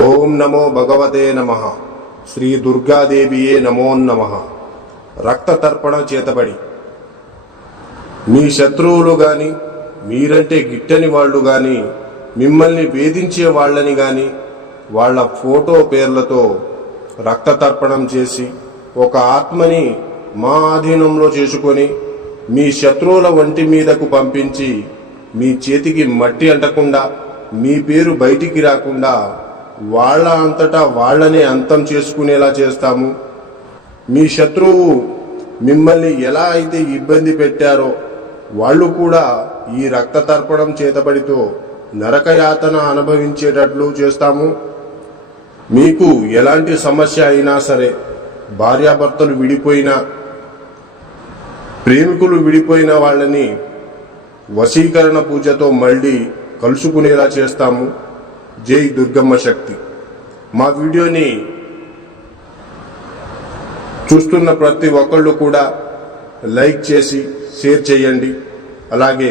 ఓం నమో భగవతే నమః. శ్రీ దుర్గాదేవియే నమో నమః. రక్త తర్పణ చేతబడి మీ శత్రువులు గాని, మీరంటే గిట్టని వాళ్ళు గాని, మిమ్మల్ని వేధించే వాళ్ళని గాని వాళ్ళ ఫోటో పేర్లతో రక్త తర్పణం చేసి ఒక ఆత్మని మా ఆధీనంలో చేసుకొని మీ శత్రువుల వంటి మీదకు పంపించి మీ చేతికి మట్టి అంటకుండా, మీ పేరు బయటికి రాకుండా వాళ్ళ అంతటా వాళ్ళనే అంతం చేసుకునేలా చేస్తాము. మీ శత్రువు మిమ్మల్ని ఎలా అయితే ఇబ్బంది పెట్టారో వాళ్ళు కూడా ఈ రక్త తర్పణం చేతబడితో నరకయాతన అనుభవించేటట్లు చేస్తాము. మీకు ఎలాంటి సమస్య అయినా సరే, భార్యాభర్తలు విడిపోయినా, ప్రేమికులు విడిపోయిన వాళ్ళని వశీకరణ పూజతో మళ్ళీ కలుసుకునేలా చేస్తాము. జై దుర్గమ్మ శక్తి. మా వీడియోని చూస్తున్న ప్రతి ఒక్కళ్ళు కూడా లైక్ చేసి షేర్ చేయండి. అలాగే